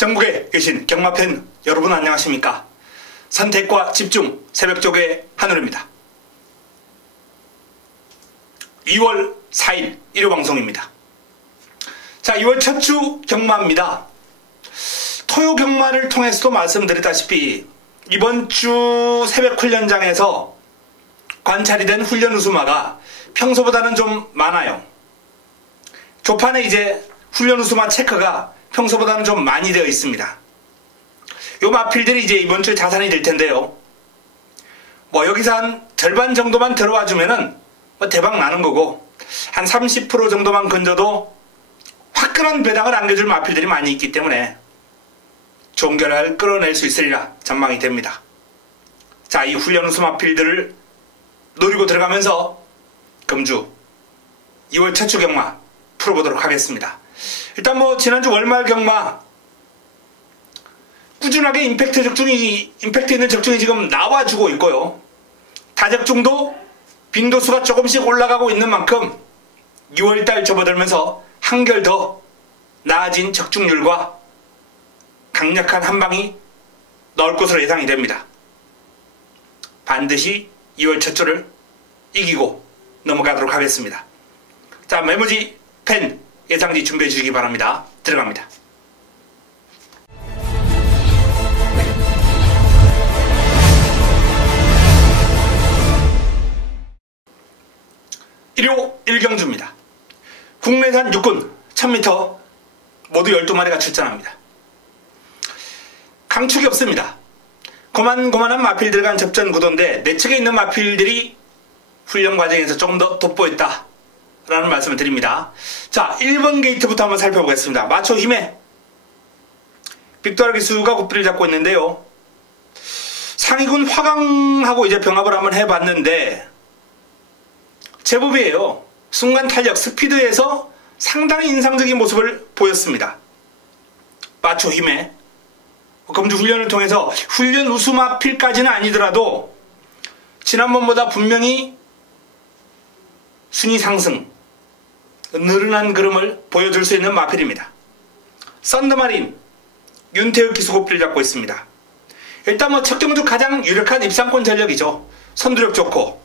전국에 계신 경마팬 여러분 안녕하십니까? 선택과 집중 새벽쪽의 한우입니다. 2월 4일 일요 방송입니다. 자, 2월 첫 주 경마입니다. 토요 경마를 통해서도 말씀드렸다시피 이번 주 새벽 훈련장에서 관찰이 된 훈련 우수마가 평소보다는 좀 많아요. 조판에 이제 훈련 우수마 체크가 평소보다는 좀 많이 되어 있습니다. 요 마필들이 이제 이번 주 자산이 될 텐데요. 여기서 한 절반 정도만 들어와 주면은 대박 나는 거고, 한 30% 정도만 건져도 화끈한 배당을 안겨줄 마필들이 많이 있기 때문에 좋은 결과를 끌어낼 수 있으리라 전망이 됩니다. 자, 이 훈련 우수 마필들을 노리고 들어가면서 금주 2월 첫 주 경마 풀어보도록 하겠습니다. 일단 지난주 월말 경마 꾸준하게 임팩트 있는 적중이 지금 나와주고 있고요. 다적중도 빈도수가 조금씩 올라가고 있는 만큼 6월달 접어들면서 한결 더 나아진 적중률과 강력한 한방이 나올 것으로 예상이 됩니다. 반드시 2월 첫 주를 이기고 넘어가도록 하겠습니다. 자, 메모지, 펜, 예상지 준비해 주시기 바랍니다. 들어갑니다. 일요 1경주입니다. 국내산 육군 1000m 모두 12마리가 출전합니다. 강축이 없습니다. 고만고만한 마필들 간 접전 구도인데 내측에 있는 마필들이 훈련 과정에서 조금 더 돋보였다 라는 말씀을 드립니다. 자, 1번 게이트부터 한번 살펴보겠습니다. 마초 힘에 빅도라 기수가 굿비를 잡고 있는데요. 상위군 화강하고 이제 병합을 한번 해봤는데 제법이에요. 순간 탄력, 스피드에서 상당히 인상적인 모습을 보였습니다. 마초 힘에 금주 훈련을 통해서 훈련 우수 마필까지는 아니더라도 지난번보다 분명히 순위 상승, 느른한 걸음을 보여줄 수 있는 마필입니다. 썬더마린, 윤태혁 기수 굿비를 잡고 있습니다. 일단 첫 경주 가장 유력한 입상권 전력이죠. 선두력 좋고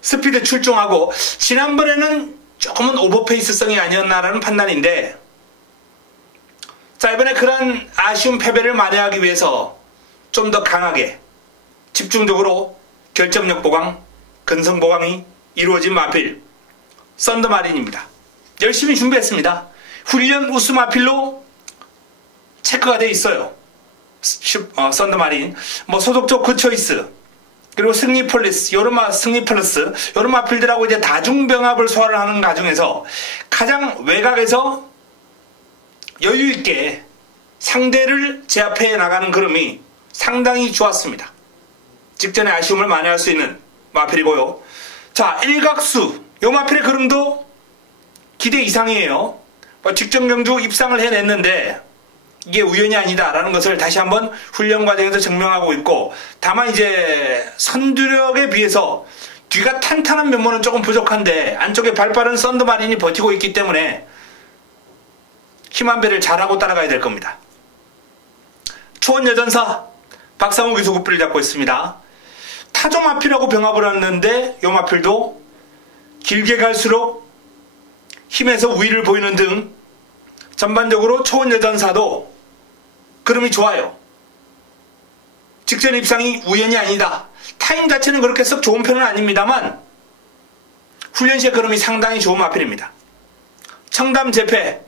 스피드 출중하고, 지난번에는 조금은 오버페이스성이 아니었나라는 판단인데, 자, 이번에 그런 아쉬운 패배를 만회하기 위해서 좀 더 강하게 집중적으로 결정력 보강, 근성 보강이 이루어진 마필 썬더마린입니다. 열심히 준비했습니다. 훈련 우수 마필로 체크가 되어 있어요. 썬더마린, 소속적 그초이스, 그리고 승리폴리스, 승리플러스, 요런 마필들하고 이제 다중병합을 소화를 하는 과정에서 가장 외곽에서 여유있게 상대를 제압해 나가는 걸음이 상당히 좋았습니다. 직전의 아쉬움을 만회할 수 있는 마필이고요. 자, 일각수, 요 마필의 걸음도 기대 이상이에요. 직전 경주 입상을 해냈는데 이게 우연이 아니다라는 것을 다시 한번 훈련 과정에서 증명하고 있고, 다만 이제 선두력에 비해서 뒤가 탄탄한 면모는 조금 부족한데 안쪽에 발빠른 썬더마린이 버티고 있기 때문에 힘한 배를 잘하고 따라가야 될 겁니다. 초원여전사 박상우 기수 굿비를 잡고 있습니다. 타조 마필하고 병합을 했는데 요 마필도 길게 갈수록 힘에서 우위를 보이는 등 전반적으로 초원여전사도 그름이 좋아요. 직전 입상이 우연이 아니다. 타임 자체는 그렇게 썩 좋은 편은 아닙니다만 훈련 시의 그름이 상당히 좋은 마필입니다. 청담 재패,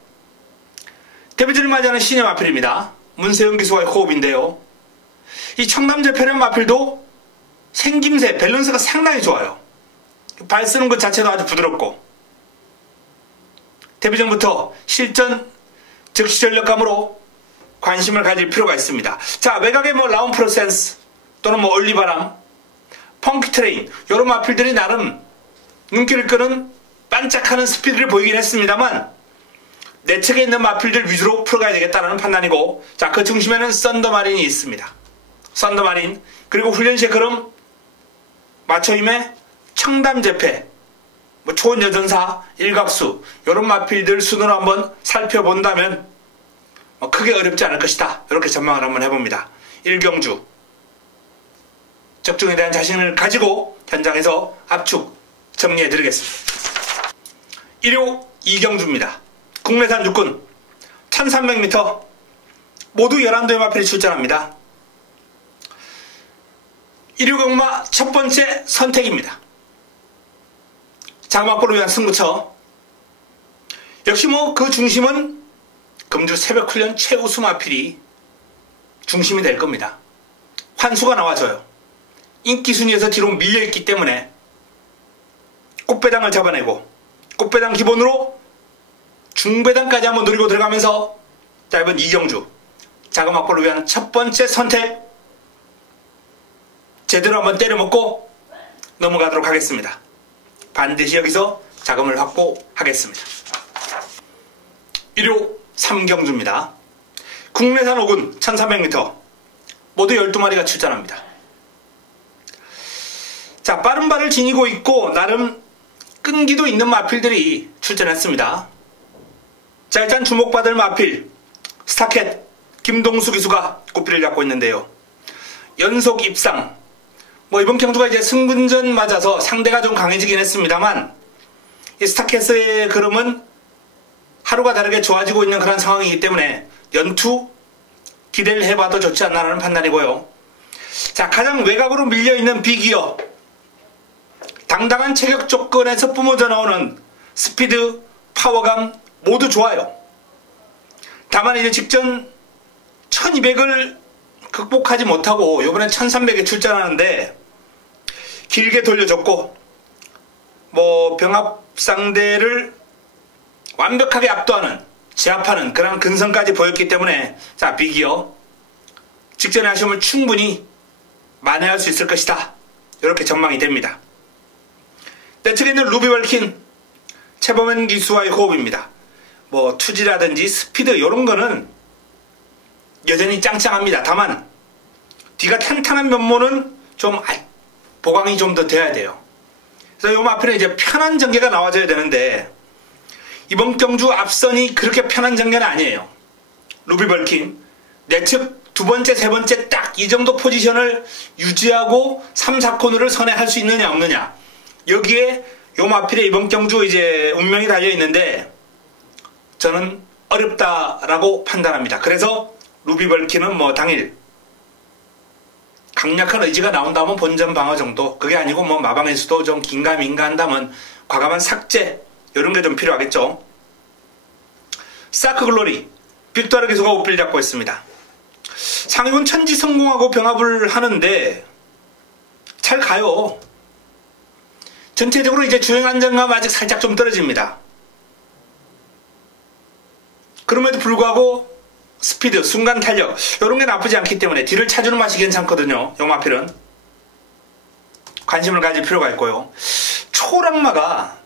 데뷔전을 맞이하는 신의 마필입니다. 문세영 기수와의 호흡인데요. 이 청담 재패라는 마필도 생김새, 밸런스가 상당히 좋아요. 발 쓰는 것 자체도 아주 부드럽고, 데뷔전부터 실전 즉시 전력감으로 관심을 가질 필요가 있습니다. 자, 외곽에 라운 프로센스 또는 올리바람, 펑키 트레인, 요런 마필들이 나름 눈길을 끄는 반짝하는 스피드를 보이긴 했습니다만 내측에 있는 마필들 위주로 풀어가야 되겠다는 판단이고, 자, 그 중심에는 썬더마린이 있습니다. 썬더마린, 그리고 훈련 시의 걸음 마초 힘에 청담 재패, 초원여전사, 일각수, 요런 마필들 순으로 한번 살펴본다면 크게 어렵지 않을 것이다. 이렇게 전망을 한번 해봅니다. 1경주 적중에 대한 자신을 가지고 현장에서 압축 정리해드리겠습니다. 1호 2경주입니다. 국내산 육군 1300m 모두 11도의 마필이 출전합니다. 1호 경마 첫 번째 선택입니다. 장막골을 위한 승부처. 역시 그 중심은 금주 새벽훈련 최우수 마필이 중심이 될 겁니다. 환수가 나와줘요. 인기 순위에서 뒤로 밀려있기 때문에 꽃배당을 잡아내고 꽃배당 기본으로 중배당까지 한번 노리고 들어가면서 짧은 2경주 자그마골을 위한 첫 번째 선택 제대로 한번 때려먹고 넘어가도록 하겠습니다. 반드시 여기서 자금을 확보하겠습니다. 1호 3경주입니다. 국내산 5군 1300m 모두 12마리가 출전합니다. 자, 빠른 발을 지니고 있고 나름 끈기도 있는 마필들이 출전했습니다. 자, 일단 주목받을 마필 스타켓 김동수 기수가 꽃비를 잡고 있는데요. 연속 입상. 이번 경주가 이제 승분전 맞아서 상대가 좀 강해지긴 했습니다만 이 스타켓의 걸음은 하루가 다르게 좋아지고 있는 그런 상황이기 때문에 연투 기대를 해봐도 좋지 않나라는 판단이고요. 자, 가장 외곽으로 밀려있는 빅이어 당당한 체격 조건에서 뿜어져 나오는 스피드, 파워감 모두 좋아요. 다만 이제 직전 1200을 극복하지 못하고 이번엔 1300에 출전하는데 길게 돌려줬고 병합 상대를 완벽하게 압도하는 제압하는 그런 근성까지 보였기 때문에 자, 빅이어 직전의 아쉬움을 충분히 만회할 수 있을 것이다. 이렇게 전망이 됩니다. 내 측에 있는 루비 벌킨 최범현 기수와의 호흡입니다. 투지라든지 스피드 이런 거는 여전히 짱짱합니다. 다만 뒤가 탄탄한 면모는 좀 보강이 좀 더 돼야 돼요. 그래서 요 마필은 이제 편한 전개가 나와줘야 되는데 이번 경주 앞선이 그렇게 편한 전개는 아니에요. 루비 벌킨 내측 두 번째, 세 번째 딱 이 정도 포지션을 유지하고 3, 4코너를 선회할 수 있느냐 없느냐 여기에 요 마필의 이번 경주 이제 운명이 달려있는데 저는 어렵다라고 판단합니다. 그래서 루비 벌킨은 당일 강력한 의지가 나온다면 본전 방어 정도, 그게 아니고 마방의 수도 좀 긴가민가 한다면 과감한 삭제 이런 게 좀 필요하겠죠. 사크 글로리 빅토르 기수가 옷빌 잡고 있습니다. 상위군 천지 성공하고 병합을 하는데 잘 가요. 전체적으로 이제 주행 안정감 아직 살짝 좀 떨어집니다. 그럼에도 불구하고 스피드, 순간 탄력 이런 게 나쁘지 않기 때문에 뒤를 차주는 맛이 괜찮거든요. 용마필은 관심을 가질 필요가 있고요. 초락마가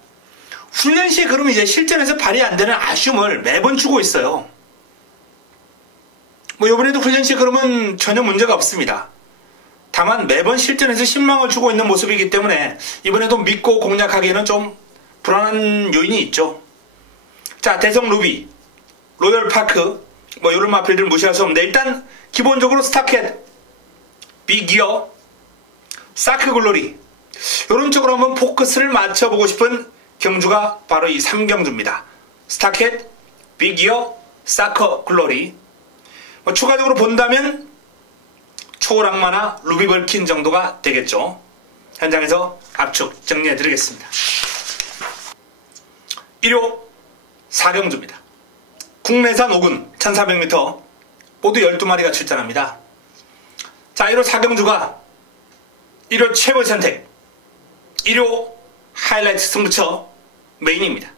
훈련 시에 그러면 이제 실전에서 발휘 안 되는 아쉬움을 매번 주고 있어요. 이번에도 훈련 시에 그러면 전혀 문제가 없습니다. 다만 매번 실전에서 신망을 주고 있는 모습이기 때문에 이번에도 믿고 공략하기에는 좀 불안한 요인이 있죠. 자, 대성 루비, 로열파크 이런 마필들 무시할 수 없는데 일단 기본적으로 스타켓, 빅이어, 사크 글로리 이런 쪽으로 한번 포커스를 맞춰보고 싶은 경주가 바로 이 3경주입니다. 스타켓, 빅이어, 사크 글로리 추가적으로 본다면 초락마나 루비 벌킨 정도가 되겠죠. 현장에서 압축 정리해드리겠습니다. 1호 4경주입니다. 국내산 5군 1400m 모두 12마리가 출전합니다. 자, 1호 4경주가 1호 최고의 선택 1호 하이라이트 승부처 메인입니다.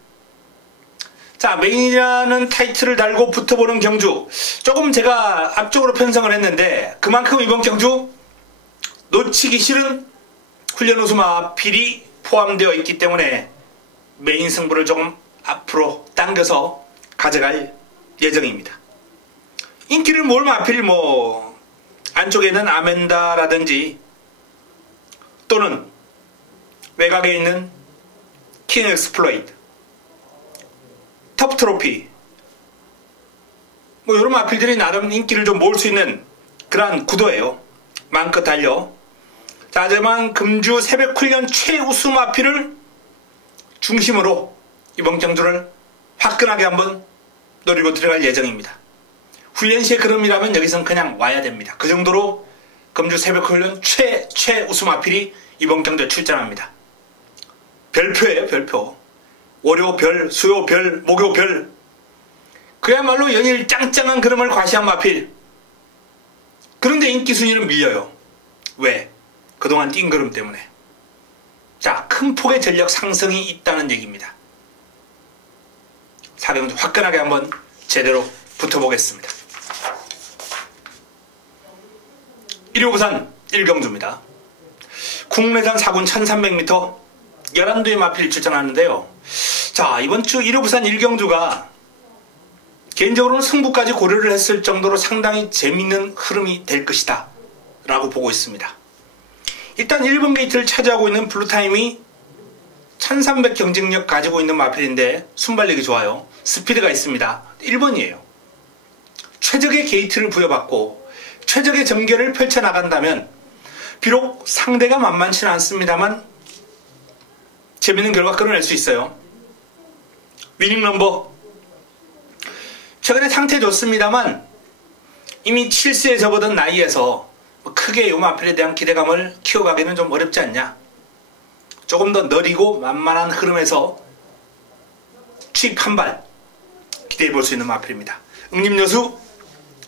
자, 메인이라는 타이틀을 달고 붙어보는 경주 조금 제가 앞쪽으로 편성을 했는데 그만큼 이번 경주 놓치기 싫은 훈련 우수 마필이 포함되어 있기 때문에 메인 승부를 조금 앞으로 당겨서 가져갈 예정입니다. 인기를 몰 마필 안쪽에는 아멘다라든지 또는 외곽에 있는 킹 엑스플로이드, 톱 트로피 뭐 이런 마필들이 나름 인기를 좀 모을 수 있는 그러한 구도예요. 마음껏 달려. 자, 하지만 금주 새벽 훈련 최우수 마필을 중심으로 이번 경주를 화끈하게 한번 노리고 들어갈 예정입니다. 훈련 시의 그름이라면 여기선 그냥 와야 됩니다. 그 정도로 금주 새벽 훈련 최우수 마필이 이번 경주에 출전합니다. 별표예요, 별표. 월요 별, 수요 별, 목요 별. 그야말로 연일 짱짱한 그름을 과시한 마필. 그런데 인기 순위는 밀려요. 왜? 그동안 뛴 그름 때문에. 자, 큰 폭의 전력 상승이 있다는 얘기입니다. 4경주 화끈하게 한번 제대로 붙어보겠습니다. 1호 부산 1경주입니다. 국내산 4군 1300m 11두의 마필이 출전하는데요. 자, 이번 주 1호 부산 1경주가 개인적으로는 승부까지 고려를 했을 정도로 상당히 재밌는 흐름이 될 것이다 라고 보고 있습니다. 일단 1번 게이트를 차지하고 있는 블루타임이 1300 경쟁력 가지고 있는 마필인데 순발력이 좋아요. 스피드가 있습니다. 1번이에요. 최적의 게이트를 부여받고 최적의 전개를 펼쳐나간다면 비록 상대가 만만치는 않습니다만 재밌는 결과 끌어낼 수 있어요. 위닝 넘버 최근에 상태 좋습니다만 이미 7세에 접어든 나이에서 크게 이 마필에 대한 기대감을 키워가기는 좀 어렵지 않냐. 조금 더 느리고 만만한 흐름에서 추입 한 발 기대해 볼 수 있는 마필입니다. 응림여수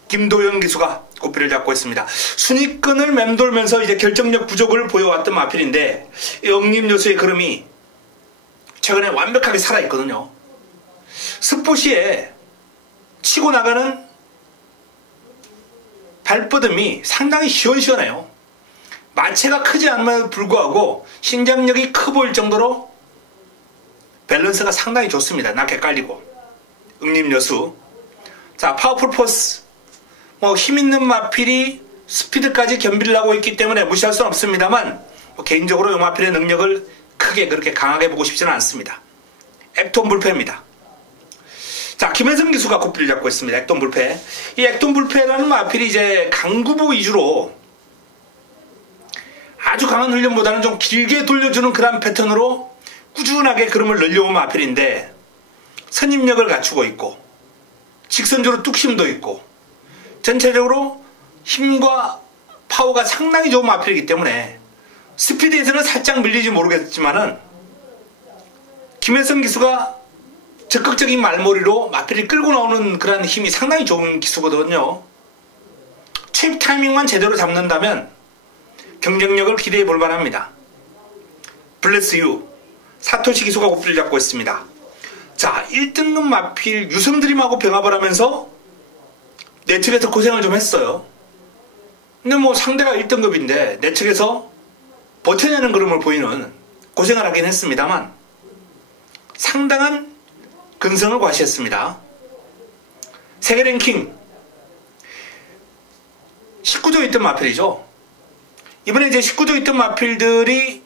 김도현 기수가 고삐를 잡고 있습니다. 순위권을 맴돌면서 이제 결정력 부족을 보여왔던 마필인데 이 응림여수의 그름이 최근에 완벽하게 살아있거든요. 스포시에 치고 나가는 발뻗음이 상당히 시원시원해요. 마체가 크지 않음에도 불구하고 신장력이 커 보일 정도로 밸런스가 상당히 좋습니다. 낮게 깔리고. 응림여수. 자, 파워풀 포스. 뭐 힘있는 마필이 스피드까지 겸비를 하고 있기 때문에 무시할 수는 없습니다만 개인적으로 이 마필의 능력을 크게 그렇게 강하게 보고 싶지는 않습니다. 액톤 불패입니다. 자, 김혜성 기수가 고삐를 잡고 있습니다. 액톤 불패. 이 액톤 불패라는 마필이 이제 강구부 위주로 아주 강한 훈련보다는 좀 길게 돌려주는 그런 패턴으로 꾸준하게 그름을 늘려온 마필인데 선임력을 갖추고 있고 직선적으로 뚝심도 있고 전체적으로 힘과 파워가 상당히 좋은 마필이기 때문에 스피드에서는 살짝 밀리지 모르겠지만은 김혜성 기수가 적극적인 말머리로 마필을 끌고 나오는 그런 힘이 상당히 좋은 기수거든요. 추입 타이밍만 제대로 잡는다면 경쟁력을 기대해 볼 만합니다. 블레스 유 사토시 기수가 고삐를 잡고 있습니다. 자, 1등급 마필 유성드림하고 병합을 하면서 내측에서 고생을 좀 했어요. 근데 뭐 상대가 1등급인데 내측에서 버텨내는 그림을 보이는 고생을 하긴 했습니다만 상당한 근성을 과시했습니다. 세계 랭킹 19조에 있던 마필이죠. 이번에 이제 19조에 있던 마필들이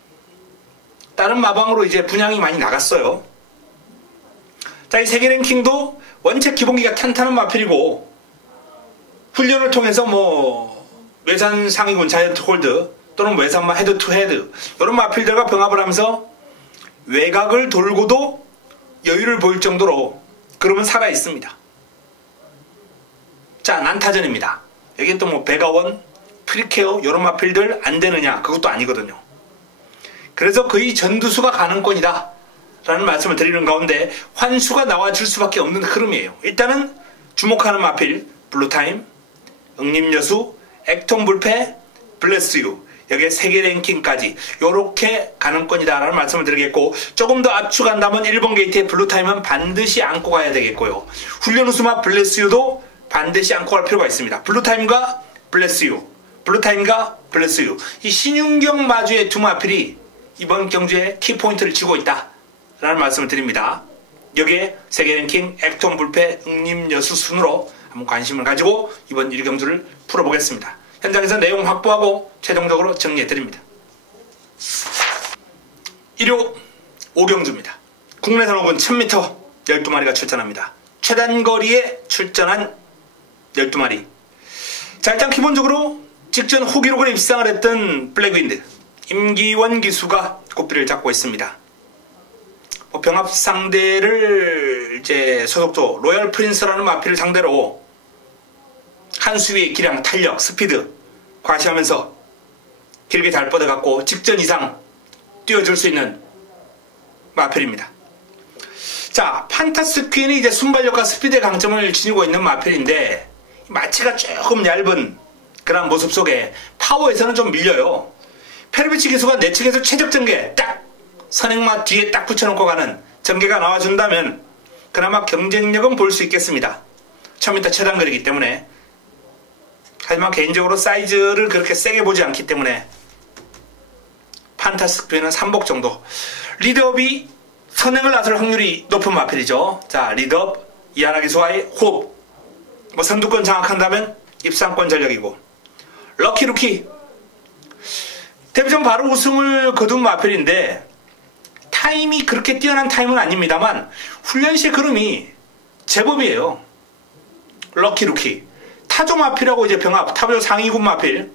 다른 마방으로 이제 분양이 많이 나갔어요. 자, 이 세계 랭킹도 원체 기본기가 탄탄한 마필이고 훈련을 통해서 뭐 외산 상위군 자이언트 홀드 또는 외산마 헤드 투 헤드 이런 마필들과 병합을 하면서 외곽을 돌고도 여유를 보일 정도로 그러면 살아있습니다. 자, 난타전입니다. 여기 또 뭐 베가원, 프리케어 이런 마필들 안 되느냐 그것도 아니거든요. 그래서 거의 전두수가 가능권이다 라는 말씀을 드리는 가운데 환수가 나와줄 수밖에 없는 흐름이에요. 일단은 주목하는 마필 블루타임, 응림여수, 액톤 불패, 블레스유 여기에 세계 랭킹까지 요렇게 가능권이다 라는 말씀을 드리겠고 조금 더 압축한다면 1번 게이트의 블루타임은 반드시 안고 가야 되겠고요. 훈련 우수마 블레스유도 반드시 안고 갈 필요가 있습니다. 블루타임과 블레스유, 블루타임과 블레스유 이 신윤경 마주의 두 마필이 이번 경주에 키포인트를 쥐고 있다 라는 말씀을 드립니다. 여기에 세계 랭킹, 액톤 불패, 응림여수 순으로 한번 관심을 가지고 이번 1경주를 풀어보겠습니다. 현장에서 내용 확보하고 최종적으로 정리해드립니다. 1호 5경주입니다. 국내산 5군 1000m 12마리가 출전합니다. 최단거리에 출전한 12마리. 자, 일단 기본적으로 직전 호기록으로 입상을 했던 블랙윈드 임기원 기수가 고삐를 잡고 있습니다. 병합 상대를 이제 소속조 로열 프린스라는 마필을 상대로 한 수위의 기량, 탄력, 스피드 과시하면서 길게 잘 뻗어갖고 직전 이상 뛰어줄 수 있는 마필입니다. 자, 판타스 퀸이 이제 순발력과 스피드의 강점을 지니고 있는 마필인데 마치가 조금 얇은 그런 모습 속에 파워에서는 좀 밀려요. 페르비치 기수가 내측에서 최적 전개 딱 선행마 뒤에 딱 붙여놓고 가는 전개가 나와준다면 그나마 경쟁력은 볼 수 있겠습니다. 1000m 최단거리이기 때문에. 하지만 개인적으로 사이즈를 그렇게 세게 보지 않기 때문에 판타스 퀸은 3복 정도. 리드업이 선행을 나설 확률이 높은 마필이죠. 자, 리드업 이하나 기수와의 호흡, 선두권 장악한다면 입상권 전력이고, 럭키 루키 데뷔전 바로 우승을 거둔 마필인데 타임이 그렇게 뛰어난 타임은 아닙니다만 훈련 시의 걸음이 제법이에요. 럭키 루키 타조 마필하고 이제 병합, 타조 상위군 마필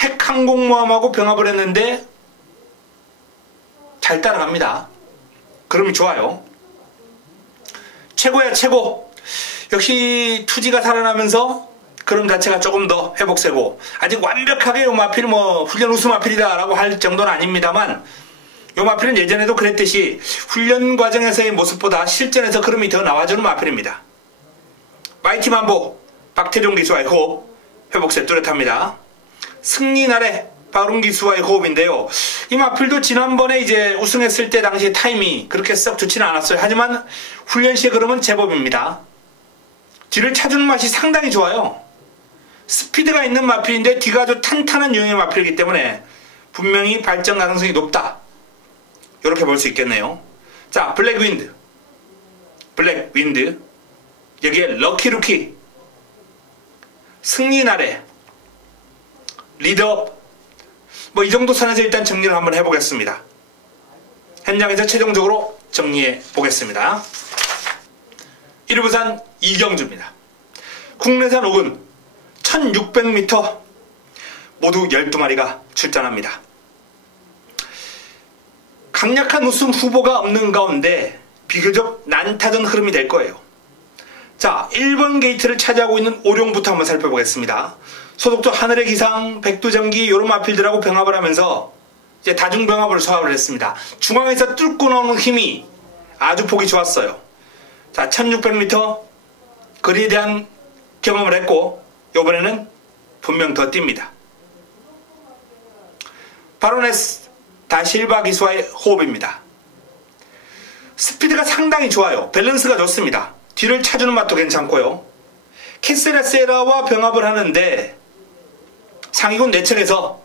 핵항공모함하고 병합을 했는데 잘 따라갑니다. 걸음이 좋아요. 최고야 최고. 역시 투지가 살아나면서 그럼 자체가 조금 더 회복세고, 아직 완벽하게 요 마필 훈련 우수 마필이다 라고 할 정도는 아닙니다만 요 마필은 예전에도 그랬듯이 훈련 과정에서의 모습보다 실전에서 걸음이 더 나와주는 마필입니다. 마이티 만보 박태종 기수와의 호흡, 회복세 뚜렷합니다. 승리 날의 박웅 기수와의 호흡인데요. 이 마필도 지난번에 이제 우승했을 때 당시 타임이 그렇게 썩 좋지는 않았어요. 하지만 훈련 시의 걸음은 제법입니다. 뒤를 차주는 맛이 상당히 좋아요. 스피드가 있는 마필인데 뒤가 아주 탄탄한 유형의 마필이기 때문에 분명히 발전 가능성이 높다. 이렇게 볼 수 있겠네요. 자, 블랙윈드 여기에 럭키 루키, 승리 날에 리드업, 이 정도 선에서 일단 정리를 한번 해보겠습니다. 현장에서 최종적으로 정리해 보겠습니다. 1부산 이경주입니다. 국내산 5군 1600m 모두 12마리가 출전합니다. 강력한 우승 후보가 없는 가운데 비교적 난타전 흐름이 될 거예요. 자, 1번 게이트를 차지하고 있는 오룡부터 한번 살펴보겠습니다. 소속조 하늘의 기상, 백두전기 이런 마필들하고 병합을 하면서 이제 다중병합을 소화를 했습니다. 중앙에서 뚫고 나오는 힘이 아주 보기 좋았어요. 자, 1600m 거리에 대한 경험을 했고 이번에는 분명 더 뜁니다. 바로네스 다실바 기수와의 호흡입니다. 스피드가 상당히 좋아요. 밸런스가 좋습니다. 뒤를 차주는 맛도 괜찮고요. 캐세라세라와 병합을 하는데 상위군 내측에서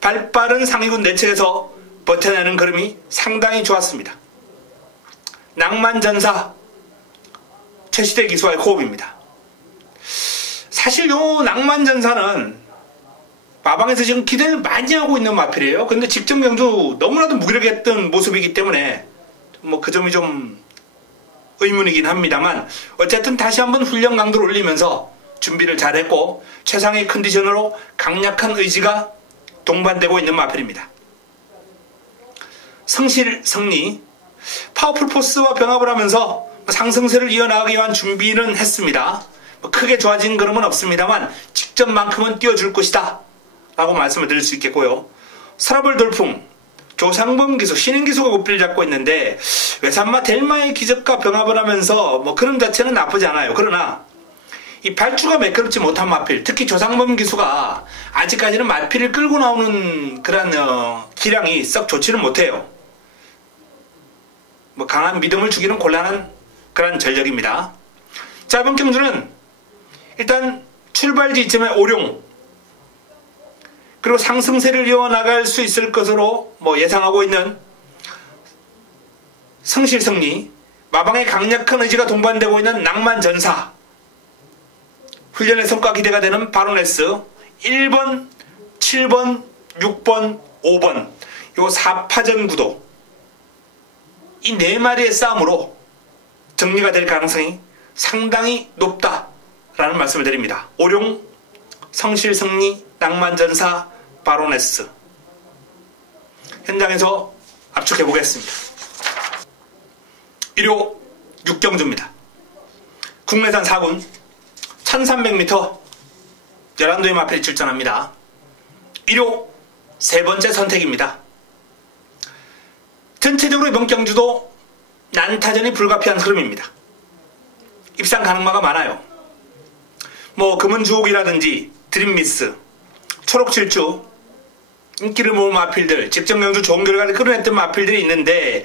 발빠른 상위군 내측에서 버텨내는 걸음이 상당히 좋았습니다. 낭만전사 최시대 기수와의 호흡입니다. 사실 요 낭만전사는 마방에서 지금 기대를 많이 하고 있는 마필이에요. 근데 직전 경주 너무나도 무기력했던 모습이기 때문에 그 점이 좀 의문이긴 합니다만 어쨌든 다시 한번 훈련 강도를 올리면서 준비를 잘했고 최상의 컨디션으로 강력한 의지가 동반되고 있는 마필입니다. 성실 성리 파워풀 포스와 병합을 하면서 상승세를 이어나가기 위한 준비는 했습니다. 크게 좋아진 그림은 없습니다만 직전만큼은 띄워줄 것이다 라고 말씀을 드릴 수 있겠고요. 서라벌 돌풍 조상범 기수, 신인 기수가 고삐를 잡고 있는데 외산마 델마의 기적과 병합을 하면서 그림 자체는 나쁘지 않아요. 그러나 이 발주가 매끄럽지 못한 마필, 특히 조상범 기수가 아직까지는 마필을 끌고 나오는 그런 기량이 썩 좋지는 못해요. 강한 믿음을 주기는 곤란한 그런 전력입니다. 자, 이번 경주는 일단 출발지 이쯤에 오룡 그리고 상승세를 이어나갈 수 있을 것으로 예상하고 있는 성실성리, 마방의 강력한 의지가 동반되고 있는 낭만전사, 훈련의 성과 기대가 되는 바로네스, 1번, 7번, 6번, 5번 요 4파전 구도 이 4마리의 싸움으로 정리가 될 가능성이 상당히 높다 라는 말씀을 드립니다. 오룡, 성실승리, 낭만전사, 바로네스. 현장에서 압축해 보겠습니다. 1호 육경주입니다. 국내산 4군 1300m 11도의 마필이 출전합니다. 1호 세 번째 선택입니다. 전체적으로 이번 경주도 난타전이 불가피한 흐름입니다. 입상 가능마가 많아요. 금은주옥이라든지 드림미스, 초록칠주, 인기를 모은 마필들, 직전 경주 좋은 결과를 끌어냈던 마필들이 있는데,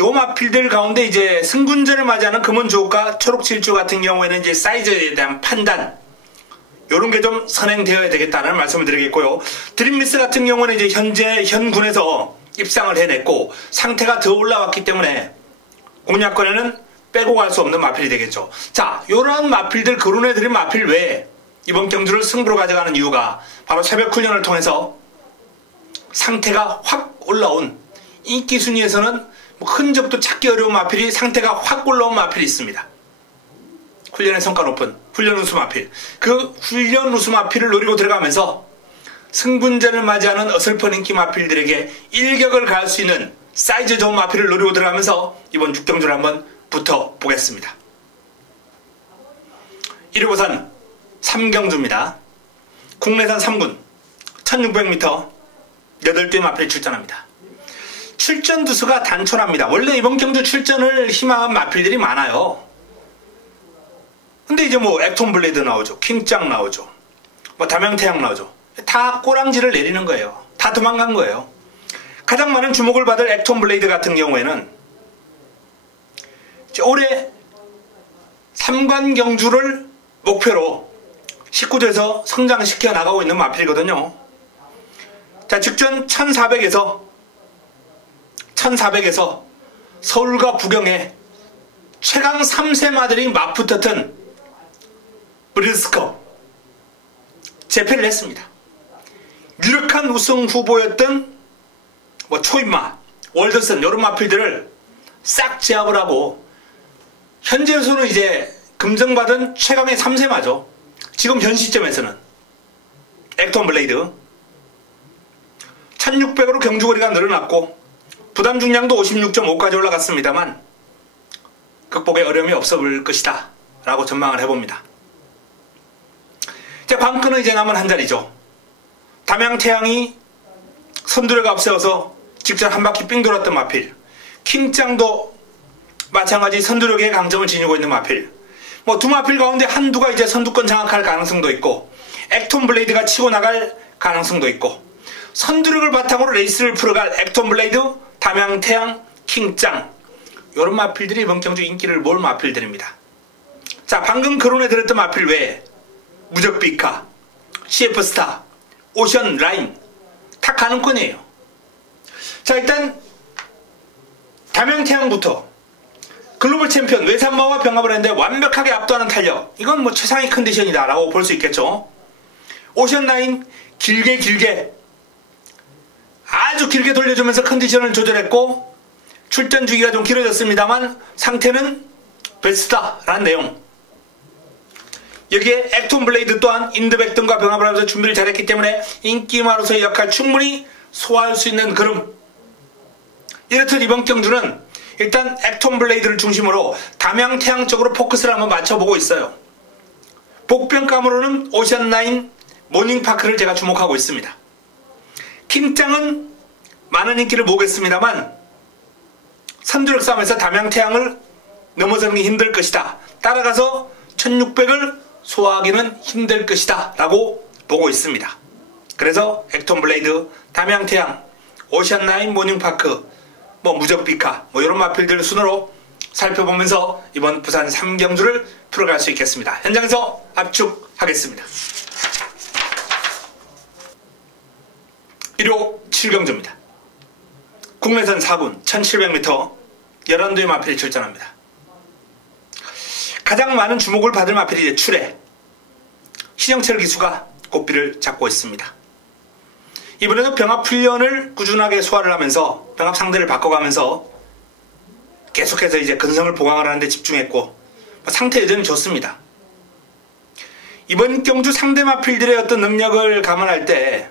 요 마필들 가운데 이제 승군전을 맞이하는 금은주옥과 초록칠주 같은 경우에는 이제 사이즈에 대한 판단, 요런 게 좀 선행되어야 되겠다는 말씀을 드리겠고요. 드림미스 같은 경우는 이제 현재 현군에서 입상을 해냈고, 상태가 더 올라왔기 때문에 공략권에는 빼고 갈 수 없는 마필이 되겠죠. 자, 요런 마필들, 거론해드린 마필 외에 이번 경주를 승부로 가져가는 이유가 바로 새벽 훈련을 통해서 상태가 확 올라온, 인기 순위에서는 흔적도 찾기 어려운 마필이 상태가 확 올라온 마필이 있습니다. 훈련의 성과 높은 훈련 우수 마필. 그 훈련 우수 마필을 노리고 들어가면서 승분전을 맞이하는 어설픈 인기 마필들에게 일격을 가할 수 있는 사이즈 좋은 마필을 노리고 들어가면서 이번 6경주를 한번 붙어보겠습니다. 1호부산 3경주입니다. 국내산 3군 1600m 8대 마필이 출전합니다. 출전 두수가 단촐합니다. 원래 이번 경주 출전을 희망한 마필들이 많아요. 근데 이제 액톤블레이드 나오죠. 킹짱 나오죠. 담양태양 나오죠. 다 꼬랑지를 내리는 거예요. 다 도망간 거예요. 가장 많은 주목을 받을 액톤블레이드 같은 경우에는 올해 3관 경주를 목표로 19조에서 성장시켜 나가고 있는 마필이거든요. 자, 직전 1400에서 서울과 부경에 최강 3세 마들이 맞붙었던 브리스컵 재패를 했습니다. 유력한 우승 후보였던 초인마, 월드슨 이런 마필들을 싹 제압을 하고 현재로서는 이제 금정받은 최강의 3세마죠. 지금 현 시점에서는 액톤블레이드 1600으로 경주거리가 늘어났고 부담 중량도 56.5까지 올라갔습니다만 극복에 어려움이 없어 보일 것이다 라고 전망을 해봅니다. 자, 관건은 이제 남은 한 자리죠. 담양태양이 선두를 앞세워서 직전 한 바퀴 삥 돌았던 마필, 킹짱도 마찬가지 선두력의 강점을 지니고 있는 마필, 두 마필 가운데 한두가 이제 선두권 장악할 가능성도 있고 액톤블레이드가 치고 나갈 가능성도 있고 선두력을 바탕으로 레이스를 풀어갈 액톤블레이드, 담양태양, 킹짱 이런 마필들이 이번 경주 인기를 모을 마필들입니다. 자, 방금 거론해 드렸던 마필 외에 무적비카, CF스타, 오션라인 다 가능권이에요. 자, 일단 담양태양부터 글로벌 챔피언 외산마와 병합을 했는데 완벽하게 압도하는 탄력, 이건 최상의 컨디션이다 라고 볼 수 있겠죠. 오션라인 길게 아주 길게 돌려주면서 컨디션을 조절했고 출전 주기가 좀 길어졌습니다만 상태는 베스트다라는 내용. 여기에 액톤블레이드 또한 인드백 등과 병합을 하면서 준비를 잘했기 때문에 인기마로서의 역할 충분히 소화할 수 있는 그름. 이렇듯 이번 경주는 일단 액톤블레이드를 중심으로 담양태양 쪽으로 포커스를 한번 맞춰보고 있어요. 복병감으로는 오션라인, 모닝파크를 제가 주목하고 있습니다. 킹짱은 많은 인기를 모으겠습니다만 선두력 싸움에서 담양태양을 넘어서는 게 힘들 것이다. 따라가서 1600을 소화하기는 힘들 것이다 라고 보고 있습니다. 그래서 액톤블레이드, 담양태양, 오션라인, 모닝파크, 무적비카 이런 마필들 순으로 살펴보면서 이번 부산 3경주를 풀어갈 수 있겠습니다. 현장에서 압축하겠습니다. 1호 7경주입니다. 국내산 4군 1700m 11도의 마필이 출전합니다. 가장 많은 주목을 받을 마필이 출애, 신영철 기수가 고삐를 잡고 있습니다. 이번에도 병합 훈련을 꾸준하게 소화를 하면서 병합 상대를 바꿔가면서 계속해서 이제 근성을 보강을 하는 데 집중했고 상태 여전히 좋습니다. 이번 경주 상대 마필들의 어떤 능력을 감안할 때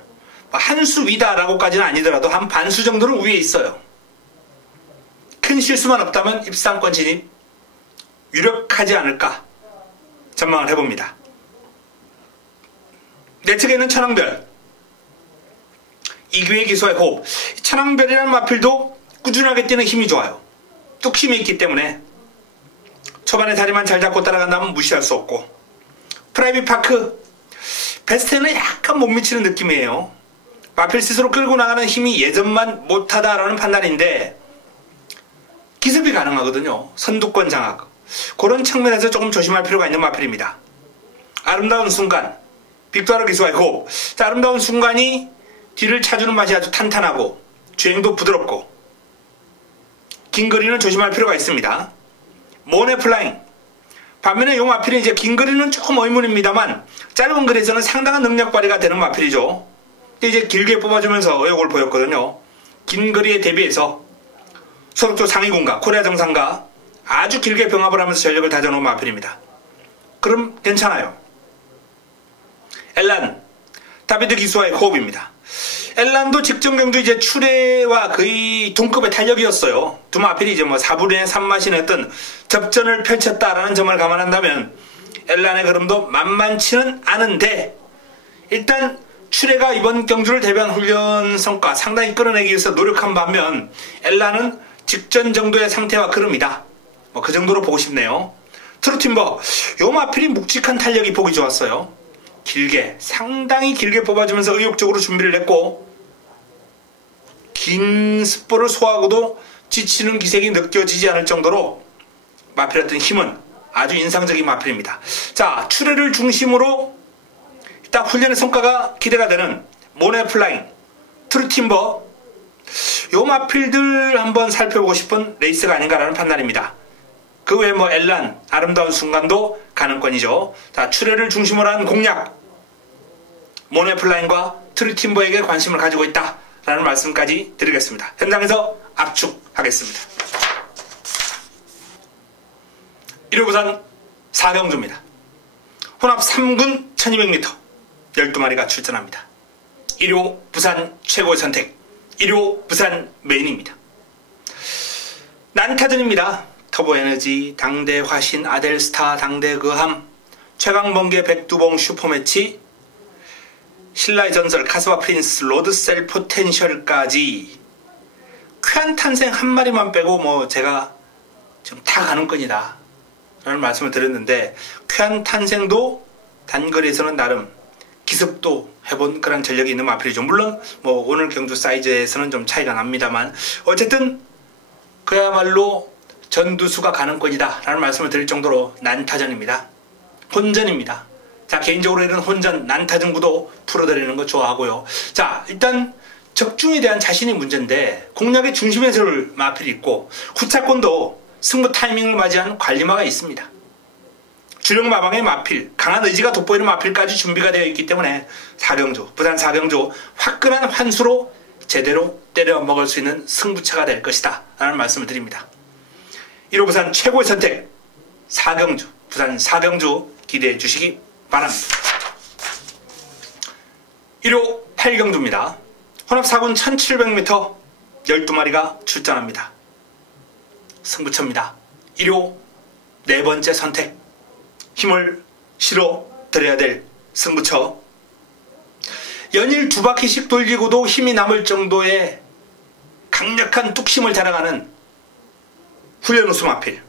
한 수 위다라고까지는 아니더라도 한 반수 정도는 위에 있어요. 큰 실수만 없다면 입상권 진입 유력하지 않을까 전망을 해봅니다. 내 측에는 천왕별, 이규의 기수와의 호흡. 천왕별이라는 마필도 꾸준하게 뛰는 힘이 좋아요. 뚝심이 있기 때문에 초반에 다리만 잘 잡고 따라간다면 무시할 수 없고, 프라이빗 파크 베스트에는 약간 못 미치는 느낌이에요. 마필 스스로 끌고 나가는 힘이 예전만 못하다라는 판단인데 기습이 가능하거든요. 선두권 장악. 그런 측면에서 조금 조심할 필요가 있는 마필입니다. 아름다운 순간, 빅토르 기수와의 호흡. 아름다운 순간이 뒤를 차주는 맛이 아주 탄탄하고 주행도 부드럽고 긴 거리는 조심할 필요가 있습니다. 모네 플라잉. 반면에 이 마필은 이제 긴 거리는 조금 의문입니다만 짧은 거리에서는 상당한 능력 발휘가 되는 마필이죠. 이제 길게 뽑아주면서 의욕을 보였거든요. 긴 거리에 대비해서 소속조 상위군과 코리아 정상과 아주 길게 병합을 하면서 전력을 다져놓은 마필입니다. 그럼 괜찮아요. 엘란, 다비드 기수와의 호흡입니다. 엘란도 직전 경주 이제 출애와 거의 동급의 탄력이었어요. 두 마필이 이제 4분의 3마신의 어떤 접전을 펼쳤다라는 점을 감안한다면 엘란의 걸음도 만만치는 않은데, 일단 출애가 이번 경주를 대비한 훈련 성과 상당히 끌어내기 위해서 노력한 반면 엘란은 직전 정도의 상태와 걸음이다. 그 정도로 보고 싶네요. 트루팀버, 요 마필이 묵직한 탄력이 보기 좋았어요. 길게, 상당히 길게 뽑아주면서 의욕적으로 준비를 했고, 긴 습보를 소화하고도 지치는 기색이 느껴지지 않을 정도로 마필의 어떤 힘은 아주 인상적인 마필입니다. 자, 출애를 중심으로 딱 훈련의 성과가 기대가 되는 모네 플라잉, 트루팀버, 요 마필들 한번 살펴보고 싶은 레이스가 아닌가라는 판단입니다. 그 외에 엘란, 아름다운 순간도 가능권이죠. 자, 출애를 중심으로 한 공략, 모네 플라잉과 트루팀버에게 관심을 가지고 있다라는 말씀까지 드리겠습니다. 현장에서 압축하겠습니다. 1호 부산 4경주입니다. 혼합 3군 1200m 12마리가 출전합니다. 1호 부산 최고의 선택, 1호 부산 메인입니다. 난타전입니다. 터보에너지, 당대 화신, 아델스타, 당대 그함, 최강번개, 백두봉 슈퍼매치, 신라의 전설, 카스바 프린스, 로드셀 포텐셜까지 쾌한 탄생 한 마리만 빼고 제가 좀 다 가는권이다 라는 말씀을 드렸는데, 쾌한 탄생도 단거리에서는 나름 기습도 해본 그런 전력이 있는 마필이죠. 물론 오늘 경주 사이즈에서는 좀 차이가 납니다만 어쨌든 그야말로 전두수가 가는권이다 라는 말씀을 드릴 정도로 난타전입니다. 혼전입니다. 자, 개인적으로 이런 혼전 난타전 구도 풀어드리는 거 좋아하고요. 자, 일단 적중에 대한 자신이 문제인데 공략의 중심에 설 마필이 있고, 후차권도 승부 타이밍을 맞이한 관리마가 있습니다. 주력 마방의 마필, 강한 의지가 돋보이는 마필까지 준비가 되어 있기 때문에 4경주, 부산 4경주 화끈한 환수로 제대로 때려 먹을 수 있는 승부차가 될 것이다 라는 말씀을 드립니다. 1호 부산 최고의 선택 4경주, 부산 4경주 기대해 주시기 바랍니다. 1호 8경주입니다. 혼합 4군 1700m 12마리가 출전합니다. 승부처입니다. 1호 네 번째 선택, 힘을 실어 드려야 될 승부처. 연일 2바퀴씩 돌리고도 힘이 남을 정도의 강력한 뚝심을 자랑하는 훈련 우수 마필.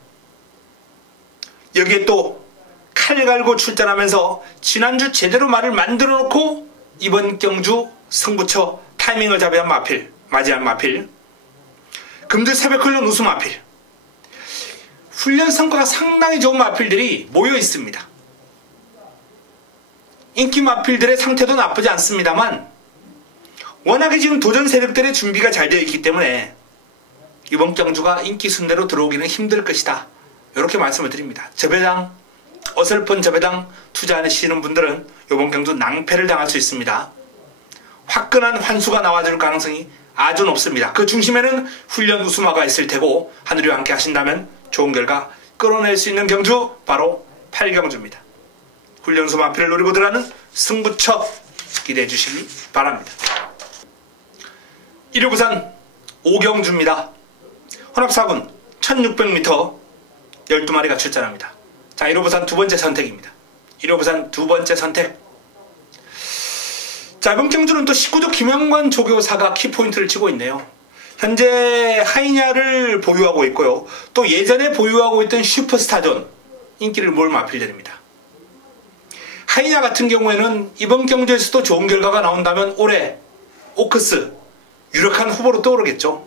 여기에 또 칼 갈고 출전하면서 지난주 제대로 말을 만들어 놓고 이번 경주 승부처 타이밍을 잡아야 한 마필, 맞이한 마필. 금주 새벽 훈련 우수 마필. 훈련 성과가 상당히 좋은 마필들이 모여 있습니다. 인기 마필들의 상태도 나쁘지 않습니다만 워낙에 지금 도전 세력들의 준비가 잘 되어 있기 때문에 이번 경주가 인기 순대로 들어오기는 힘들 것이다, 이렇게 말씀을 드립니다. 저배당, 어설픈 저배당 투자하시는 분들은 이번 경주 낭패를 당할 수 있습니다. 화끈한 환수가 나와줄 가능성이 아주 높습니다. 그 중심에는 훈련 우수마가 있을 테고 하늘이와 함께 하신다면 좋은 결과 끌어낼 수 있는 경주 바로 8경주입니다. 훈련소 마필을 노리고 들어가는 승부처 기대해 주시기 바랍니다. 1호 부산 오경주입니다. 혼합4군 1600m 12마리가 출전합니다. 자, 1호 부산 두 번째 선택입니다. 1호 부산 두 번째 선택. 자, 이번 경주는 또 19조 김영관 조교사가 키포인트를 치고 있네요. 현재 하이냐를 보유하고 있고요. 또 예전에 보유하고 있던 슈퍼스타존 인기를 모을 마필들입니다. 하이냐 같은 경우에는 이번 경주에서도 좋은 결과가 나온다면 올해 오크스 유력한 후보로 떠오르겠죠.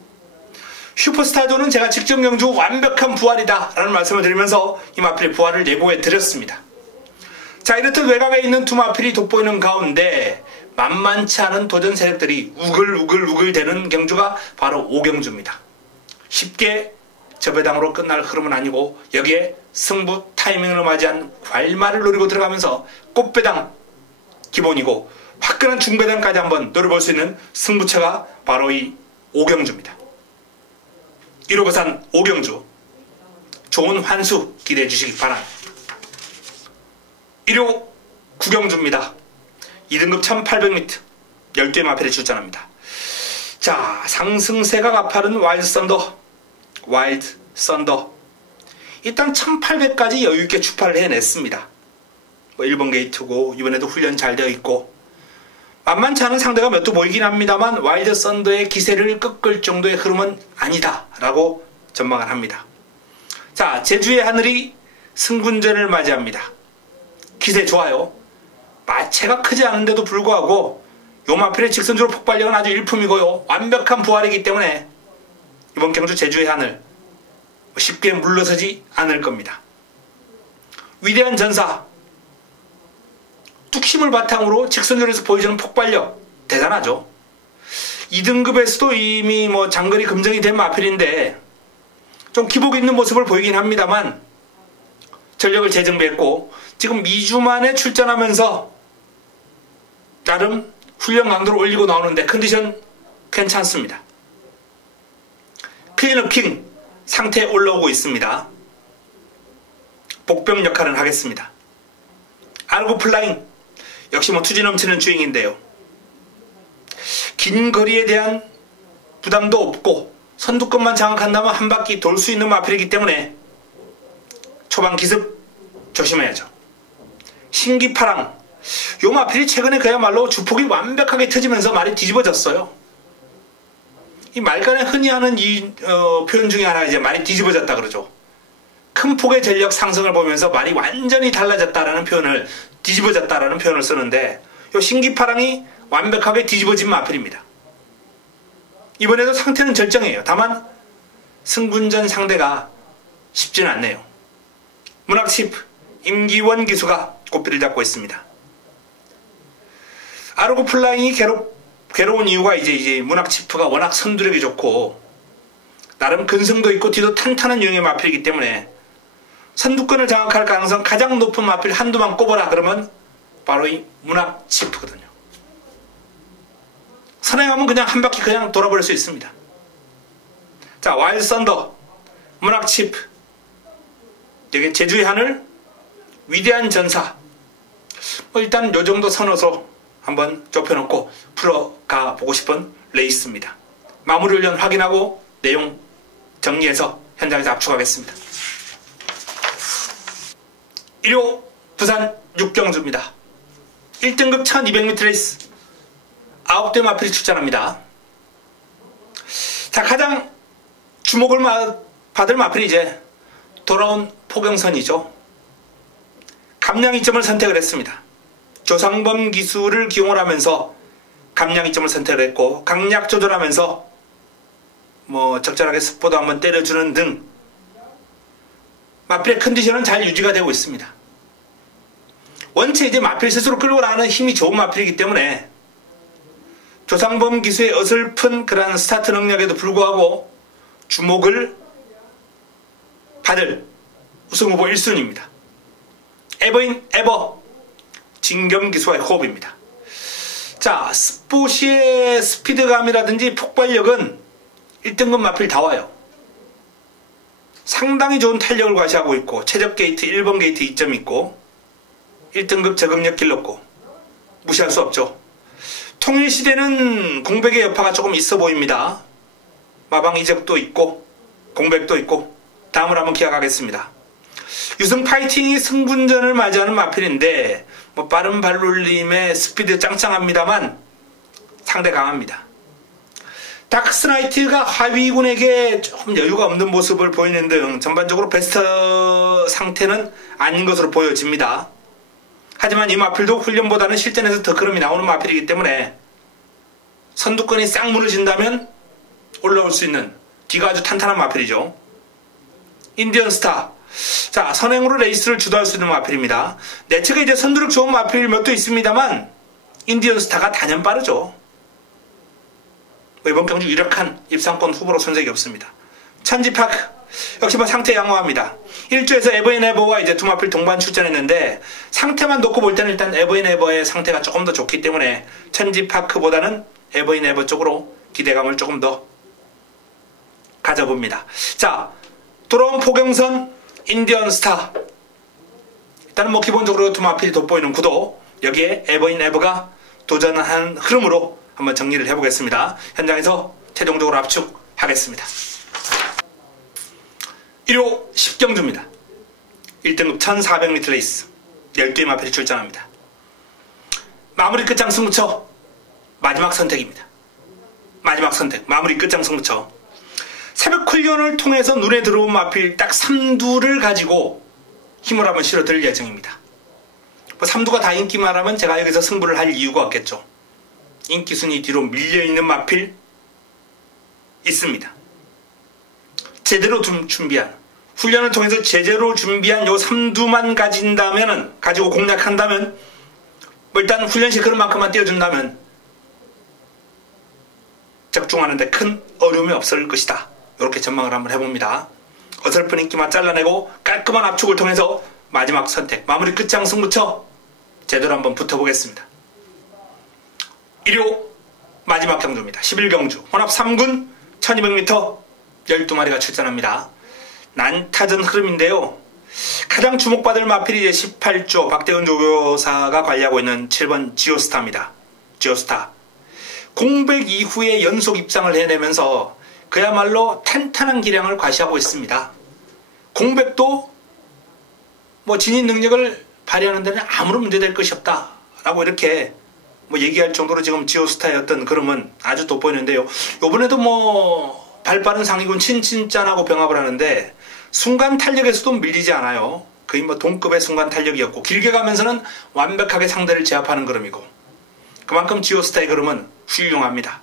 슈퍼스타존은 제가 직전 경주 완벽한 부활이다 라는 말씀을 드리면서 이 마필의 부활을 예고해 드렸습니다. 자, 이렇듯 외곽에 있는 두 마필이 돋보이는 가운데 만만치 않은 도전 세력들이 우글우글 대는 경주가 바로 오경주입니다. 쉽게 저배당으로 끝날 흐름은 아니고 여기에 승부 타이밍을 맞이한 괄마를 노리고 들어가면서 꽃배당 기본이고 화끈한 중배당까지 한번 노려볼 수 있는 승부처가 바로 이 오경주입니다. 1호 부산 오경주 좋은 환수 기대해 주시기 바랍니다. 1호 구경주입니다. 2등급 1800m 12의 마필에 출전합니다. 자, 상승세가 가파른 와일드 썬더 일단 1800까지 여유있게 출발을 해냈습니다. 1번 게이트고 이번에도 훈련 잘 되어 있고 만만치 않은 상대가 몇 도 보이긴 합니다만 와일드 썬더의 기세를 꺾을 정도의 흐름은 아니다 라고 전망을 합니다. 자, 제주의 하늘이 승군전을 맞이합니다. 기세 좋아요. 마체가 크지 않은데도 불구하고 요 마필의 직선주로 폭발력은 아주 일품이고요. 완벽한 부활이기 때문에 이번 경주 제주의 하늘 쉽게 물러서지 않을 겁니다. 위대한 전사 뚝심을 바탕으로 직선주로에서 보여주는 폭발력 대단하죠. 2등급에서도 이미 장거리 검증이 된 마필인데 좀 기복 있는 모습을 보이긴 합니다만 전력을 재정비했고 지금 2주 만에 출전하면서 나름 훈련 강도를 올리고 나오는데 컨디션 괜찮습니다. 클리너킹 상태에 올라오고 있습니다. 복병 역할은 하겠습니다. 아르고 플라잉 역시 투지 넘치는 주행인데요. 긴 거리에 대한 부담도 없고 선두권만 장악한다면 한 바퀴 돌 수 있는 마필이기 때문에 초반 기습 조심해야죠. 신기파랑 요 마필이 최근에 그야말로 주폭이 완벽하게 터지면서 말이 뒤집어졌어요. 이 말간에 흔히 하는 표현 중에 하나가 이제 말이 뒤집어졌다 그러죠. 큰 폭의 전력 상승을 보면서 말이 완전히 달라졌다라는 표현을 뒤집어졌다라는 표현을 쓰는데 요 신기파랑이 완벽하게 뒤집어진 마필입니다. 이번에도 상태는 절정이에요. 다만 승군전 상대가 쉽지는 않네요. 문학칩 임기원 기수가 꽃비를 잡고 있습니다. 아르고 플라잉이 괴로운 이유가 이제 문학치프가 워낙 선두력이 좋고 나름 근성도 있고 뒤도 탄탄한 유형의 마필이기 때문에 선두권을 장악할 가능성 가장 높은 마필 한두만 꼽아라 그러면 바로 이 문학치프거든요. 선행하면 그냥 한 바퀴 그냥 돌아버릴 수 있습니다. 자, 와일드 썬더 문학치프 여기 제주의 하늘 위대한 전사 일단 요 정도 선어서 한번 좁혀놓고 풀어가 보고 싶은 레이스입니다. 마무리 훈련 확인하고 내용 정리해서 현장에서 압축하겠습니다. 1호 부산 육경주입니다. 1등급 1200m 레이스 9대 마필이 출전합니다. 자, 가장 주목을 받을 마필이 이제 돌아온 포경선이죠. 감량 2점을 선택을 했습니다. 조상범 기술을 기용을 하면서 감량 2점을 선택을 했고 강약 조절하면서 적절하게 습보도 한번 때려주는 등 마필의 컨디션은 잘 유지가 되고 있습니다. 원체 이제 마필 스스로 끌고 나가는 힘이 좋은 마필이기 때문에 조상범 기수의 어설픈 그러한 스타트 능력에도 불구하고 주목을 받을 우승후보 1순위입니다. 에버인 에버 진겸 기수와의 호흡입니다. 자, 스포시의 스피드감이라든지 폭발력은 1등급 마필 다 와요. 상당히 좋은 탄력을 과시하고 있고 최적 게이트 1번 게이트 2점 있고 1등급 저금력 길렀고 무시할 수 없죠. 통일시대는 공백의 여파가 조금 있어 보입니다. 마방 이적도 있고 공백도 있고 다음을 한번 기약하겠습니다. 유승 파이팅이 승분전을 맞이하는 마필인데 뭐 빠른 발놀림에 스피드 짱짱합니다만 상대 강합니다. 다크스나이트가 하위군에게 조금 여유가 없는 모습을 보이는 등 전반적으로 베스트 상태는 아닌 것으로 보여집니다. 하지만 이 마필도 훈련보다는 실전에서 더 그름이 나오는 마필이기 때문에 선두권이 싹 무너진다면 올라올 수 있는 뒤가 아주 탄탄한 마필이죠. 인디언 스타. 자, 선행으로 레이스를 주도할 수 있는 마필입니다. 내 측에 이제 선두력 좋은 마필 몇도 있습니다만 인디언 스타가 단연 빠르죠. 이번 경주 유력한 입상권 후보로 손색이 없습니다. 천지파크 역시 상태 양호합니다. 1조에서 에버앤에버와 이제 두 마필 동반 출전했는데 상태만 놓고 볼 때는 일단 에버앤에버의 상태가 조금 더 좋기 때문에 천지파크보다는 에버앤에버 쪽으로 기대감을 조금 더 가져봅니다. 자, 돌아온 포경선 인디언 스타. 일단은 뭐 기본적으로 두 마필이 돋보이는 구도, 여기에 에버앤에버가 도전한 흐름으로 한번 정리를 해보겠습니다. 현장에서 최종적으로 압축하겠습니다. 1호 10경주입니다. 1등급 1400m 레이스 12의 마필이 출전합니다. 마무리 끝장 승부처 마지막 선택입니다. 마지막 선택 마무리 끝장 승부처. 새벽 훈련을 통해서 눈에 들어온 마필 딱 3두를 가지고 힘을 한번 실어드릴 예정입니다. 뭐 3두가 다 인기만 하면 제가 여기서 승부를 할 이유가 없겠죠. 인기 순위 뒤로 밀려있는 마필 있습니다. 제대로 준비한, 훈련을 통해서 제대로 준비한 요 3두만 가지고 공략한다면 뭐 일단 훈련 시 그런만큼만 띄워준다면 적중하는데 큰 어려움이 없을 것이다. 이렇게 전망을 한번 해봅니다. 어설픈 인기만 잘라내고 깔끔한 압축을 통해서 마지막 선택 마무리 끝장 승부처 제대로 한번 붙어보겠습니다. 1호 마지막 경주입니다. 11경주 혼합 3군 1200m 12마리가 출전합니다. 난타전 흐름인데요. 가장 주목받을 마필이 이제 18조 박대근 조교사가 관리하고 있는 7번 지오스타입니다. 지오스타. 공백 이후에 연속 입상을 해내면서 그야말로 탄탄한 기량을 과시하고 있습니다. 공백도 뭐 진입 능력을 발휘하는 데는 아무런 문제될 것이 없다 라고 이렇게 뭐 얘기할 정도로 지금 지오스타의 어떤 그림은 아주 돋보이는데요. 요번에도 뭐 발빠른 상위군 친친짠하고 병합을 하는데 순간 탄력에서도 밀리지 않아요. 거의 뭐 동급의 순간 탄력이었고 길게 가면서는 완벽하게 상대를 제압하는 그림이고 그만큼 지오스타의 그림은 훌륭합니다.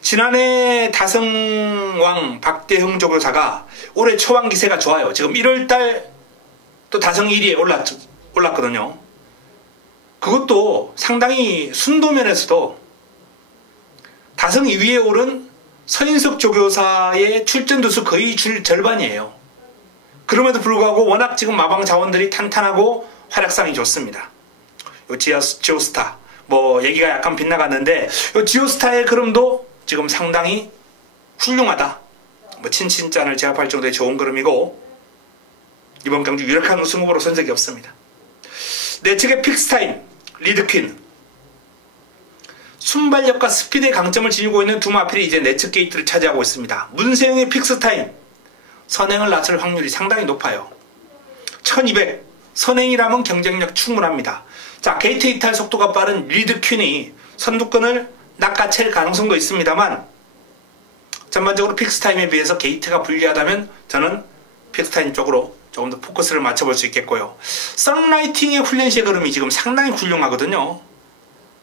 지난해 다성왕 박대형 조교사가 올해 초반 기세가 좋아요. 지금 1월달 또 다성 1위에 올랐거든요. 그것도 상당히 순도면에서도 다성 2위에 오른 서인석 조교사의 출전 두수 거의 절반이에요. 그럼에도 불구하고 워낙 지금 마방 자원들이 탄탄하고 활약상이 좋습니다. 요 지오스타 뭐 얘기가 약간 빗나갔는데 요 지오스타의 그림도 지금 상당히 훌륭하다. 뭐 친친짠을 제압할 정도의 좋은 그림이고 이번 경주 유력한 우승 후보로 손색이 없습니다. 내 측의 픽스타임 리드퀸. 순발력과 스피드의 강점을 지니고 있는 두 마필이 이제 내측 게이트를 차지하고 있습니다. 문세영의 픽스타임 선행을 나설 확률이 상당히 높아요. 1200 선행이라면 경쟁력 충분합니다. 자, 게이트 이탈 속도가 빠른 리드퀸이 선두권을 낚아챌 가능성도 있습니다만 전반적으로 픽스타임에 비해서 게이트가 불리하다면 저는 픽스타임 쪽으로 조금 더 포커스를 맞춰볼 수 있겠고요. 썬라이팅의 훈련 시의 그림이 지금 상당히 훌륭하거든요.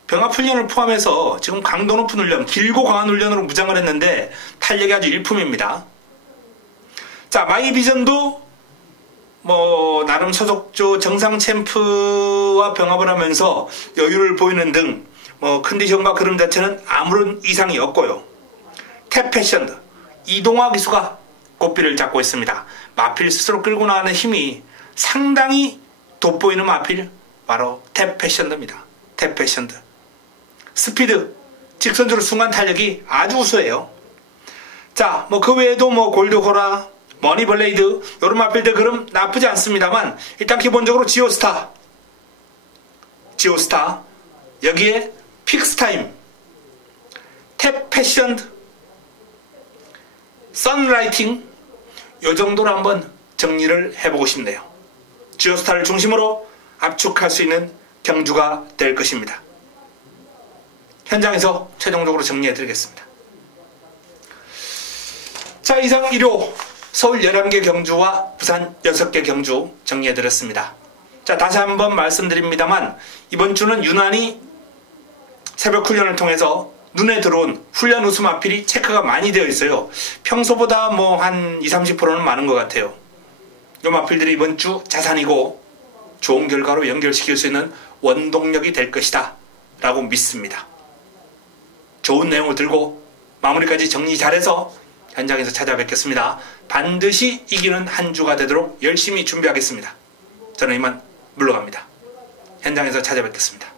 병합 훈련을 포함해서 지금 강도 높은 훈련, 길고 강한 훈련으로 무장을 했는데 탄력이 아주 일품입니다. 자, 마이비전도 뭐 나름 소속조 정상 챔프와 병합을 하면서 여유를 보이는 등 뭐 컨디션과 그림 자체는 아무런 이상이 없고요. 탭패션드 이동화 기수가 꽃비를 잡고 있습니다. 마필 스스로 끌고 나가는 힘이 상당히 돋보이는 마필 바로 탭패션드입니다. 탭패션드 스피드 직선주로 순간 탄력이 아주 우수해요. 자, 뭐 그 외에도 뭐 골드호라 머니블레이드 이런 마필들 그럼 나쁘지 않습니다만 일단 기본적으로 지오스타 지오스타, 여기에 픽스타임, 탭 패션, 선라이팅, 요 정도로 한번 정리를 해보고 싶네요. 지오스타를 중심으로 압축할 수 있는 경주가 될 것입니다. 현장에서 최종적으로 정리해드리겠습니다. 자, 이상 일요 서울 11개 경주와 부산 6개 경주 정리해드렸습니다. 자, 다시 한번 말씀드립니다만 이번 주는 유난히 새벽 훈련을 통해서 눈에 들어온 훈련 웃음 아필이 체크가 많이 되어 있어요. 평소보다 뭐 한 20-30%는 많은 것 같아요. 이 마필들이 이번 주 자산이고 좋은 결과로 연결시킬 수 있는 원동력이 될 것이다 라고 믿습니다. 좋은 내용을 들고 마무리까지 정리 잘해서 현장에서 찾아뵙겠습니다. 반드시 이기는 한 주가 되도록 열심히 준비하겠습니다. 저는 이만 물러갑니다. 현장에서 찾아뵙겠습니다.